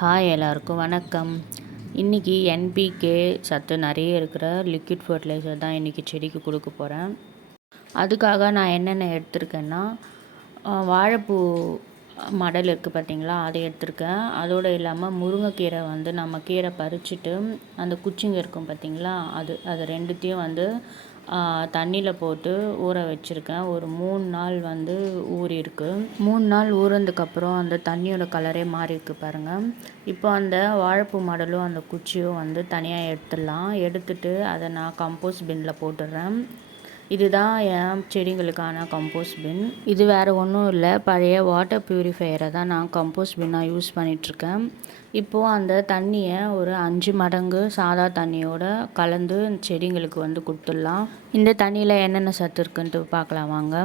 Hi எல்லாருக்கும் வணக்கம். இன்றைக்கி என்பிகே சத்து நிறைய இருக்கிற லிக்விட் ஃபர்டிலைசர் தான் இன்றைக்கி செடிக்கு கொடுக்க போகிறேன். அதுக்காக நான் என்னென்ன எடுத்திருக்கேன்னா, வாழைப்பூ மடல் இருக்குது பார்த்திங்களா, அதை எடுத்திருக்கேன். அதோடு இல்லாமல் முருங்கைக்கீரை நம்ம கீரை பறிச்சுட்டு அந்த குச்சிங்க இருக்கும் பார்த்திங்களா, அது ரெண்டுத்தையும் தண்ணியில் போட்டு ஊற வச்சுருக்கேன். ஒரு 3 நாள் ஊறியிருக்கு. 3 நாள் ஊறினதுக்கப்புறம் அந்த தண்ணியோட கலரே மாறி இருக்கு பாருங்கள். இப்போ அந்த வாழைப்பூ மடலும் அந்த குச்சியும் தனியாக எடுத்துடலாம். எடுத்துட்டு அதை நான் கம்போஸ்ட் பின்னில் போட்டுடுறேன். இதுதான் என் செடிங்களுக்கான கம்போஸ்ட் பின். இது வேறு ஒன்றும் இல்லை, பழைய வாட்டர் ப்யூரிஃபையரை தான் நான் கம்போஸ்ட் பின்னாக யூஸ் பண்ணிகிட்ருக்கேன். இப்போது அந்த தண்ணியை ஒரு 5 மடங்கு சாதா தண்ணியோட கலந்து செடிங்களுக்கு கொடுத்துடலாம். இந்த தண்ணியில் என்னென்ன சத்து இருக்குன்ட்டு பார்க்கலாம் வாங்க.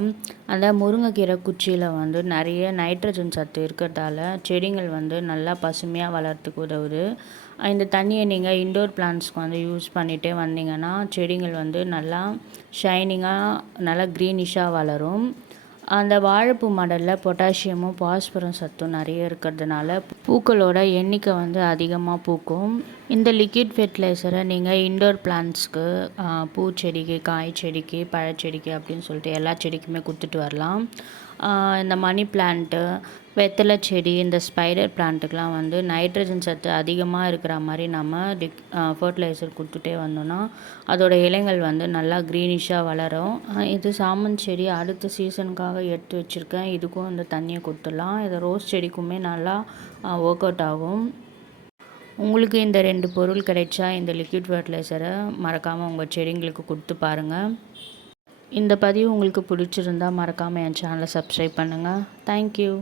அந்த முருங்கைக்கீரை குச்சியில் நிறைய நைட்ரஜன் சத்து இருக்கிறதால செடிகள் நல்லா பசுமையாக வளர்கிறதுக்கு உதவுது. இந்த தண்ணியை நீங்கள் இன்டோர் பிளான்ட்ஸ்க்கு யூஸ் பண்ணிகிட்டே வந்தீங்கன்னா செடிகள் நல்லா ஷைனிங்காக நல்லா க்ரீனிஷாக வளரும். அந்த வாழைப்பூ மடலில் பொட்டாசியமும் பாஸ்பரஸ் சத்தும் நிறைய இருக்கிறதுனால பூக்களோட எண்ணிக்கை அதிகமாக பூக்கும். இந்த லிக்விட் ஃபெர்டிலைசரை நீங்கள் இன்டோர் பிளான்ட்ஸ்க்கு, பூச்செடிக்கு, காய் செடிக்கு, பழச்செடிக்கு அப்படின்னு சொல்லிட்டு எல்லா செடிக்குமே கொடுத்துட்டு வரலாம். இந்த மணி பிளான்ட்டு, வெத்தலை செடி, இந்த ஸ்பைடர் பிளான்ட்டுக்கெலாம் நைட்ரஜன் சத்து அதிகமாக இருக்கிற மாதிரி நம்ம ஃபர்டிலைசர் கொடுத்துட்டே வந்தோன்னா அதோட இலைகள் நல்லா க்ரீனிஷாக வளரும். இது சாமந்தி செடி அடுத்த சீசனுக்காக எடுத்து வச்சுருக்கேன். இதுக்கும் இந்த தண்ணியை கொடுத்துடலாம். இது ரோஸ் செடிக்குமே நல்லா ஒர்க் அவுட் ஆகும். உங்களுக்கு இந்த 2 பொருள் கிடைச்சா இந்த லிக்விட் ஃபர்டிலைசரை மறக்காமல் உங்கள் செடிங்களுக்கு கொடுத்து பாருங்கள். இந்த பதிவு உங்களுக்கு பிடிச்சிருந்தால் மறக்காமல் என் சேனலை சப்ஸ்கிரைப் பண்ணுங்கள். தேங்க்யூ.